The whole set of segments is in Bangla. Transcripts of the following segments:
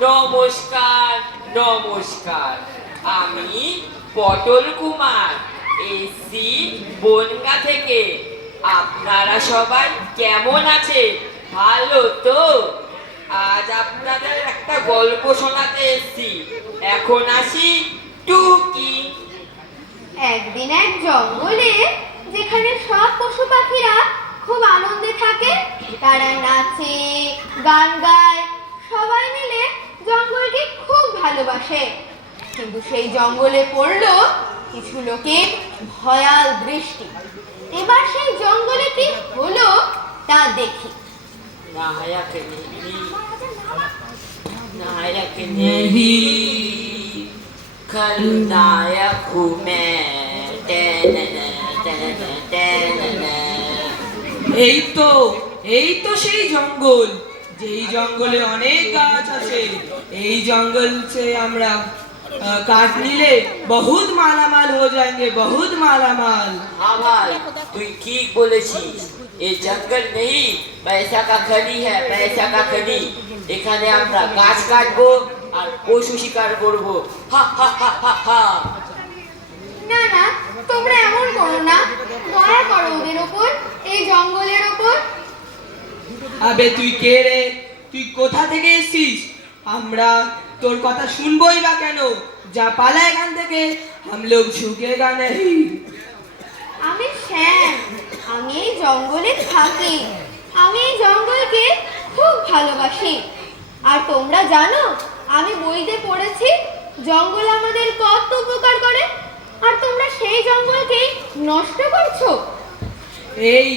নমস্কার নমস্কার। আমি পটল কুমার, এসি বনগা থেকে। আপনারা সবাই কেমন আছে ভালো তো? আজ আপনাদের একটা গল্প শোনাতে এসেছি। এখন আসি টুকি। একদিন এক জঙ্গলে, যেখানে সব পশু পাখিরা খুব আনন্দে থাকে, তারা নাচে, গান গায়, সবাই মিলে জঙ্গলকে খুব ভালোবাসে কিন্তু সেই জঙ্গলে পড়লো কিছু লোকের ভয়াল দৃষ্টি এবার সেই জঙ্গলে কি হলো তা দেখি नायक नहीं नायक नहीं खलनायक हूँ मैं टेनना, टेनना, टेनना। এই তো এই তো সেই জঙ্গল এই জঙ্গলে অনেক গাছ আছে এই জঙ্গল সে আমরা কাঠ নিলে বহুত মালামাল হয়ে যায়গে বহুত মালামাল। हाँ भाई तू ठीक बोले छी ये जंगल नहीं पैसा का खनी है पैसा এখানে আমরা গাছ কাটবো আর পশু শিকার করব। না না তোমরা এমন করো না। দয়া করো ওদের ওপর এই জঙ্গলের ওপর। আবে তুই কে রে? তুই কোথা থেকে এসছিস? আমরা তোর কথা শুনবই বা কেন? যা পালা এখান থেকে আমি লোক ঝুঁকে গানে আমি শ্যাম। আমি এই জঙ্গলে থাকি। আমি এই জঙ্গলকে খুব ভালোবাসি। আর তোমরা জানো আমি বইতে পড়েছি জঙ্গল আমাদের কত উপকার করে। আর তোমরা সেই জঙ্গলকে নষ্ট করছ। এই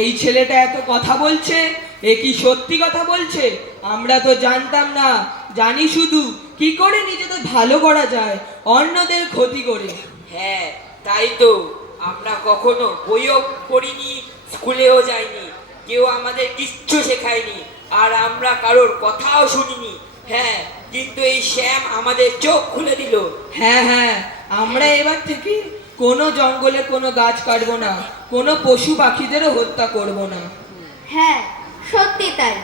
এই ছেলেটা এত কথা বলছে এ কি সত্যি কথা বলছে? আমরা তো জানতাম না। জানি শুধু কি করে নিজেদের ভালো করা যায় অন্যদের ক্ষতি করে। হ্যাঁ তাই তো। আমরা কখনো বইও পড়িনি স্কুলেও যাইনি কেউ আমাদের কিচ্ছু শেখায়নি আর আমরা কারোর কথাও শুনিনি। হ্যাঁ কিন্তু এই শ্যাম আমাদের চোখ খুলে দিল। হ্যাঁ হ্যাঁ আমরা এবার থেকে কোনো জঙ্গলে কোনো গাছ কাটবো না কোনো পশু পাখিদেরও হত্যা করব না। তাই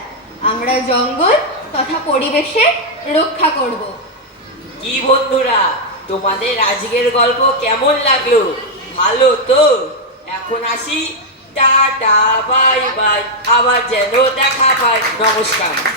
আমরা জঙ্গল তথা পরিবেশে রক্ষা করব। কি বন্ধুরা, তোমাদের আজকের গল্প কেমন লাগল? ভালো তো? এখন আসি, টাটা, বাই বাই। আবার যেন দেখা পাই নমস্কার।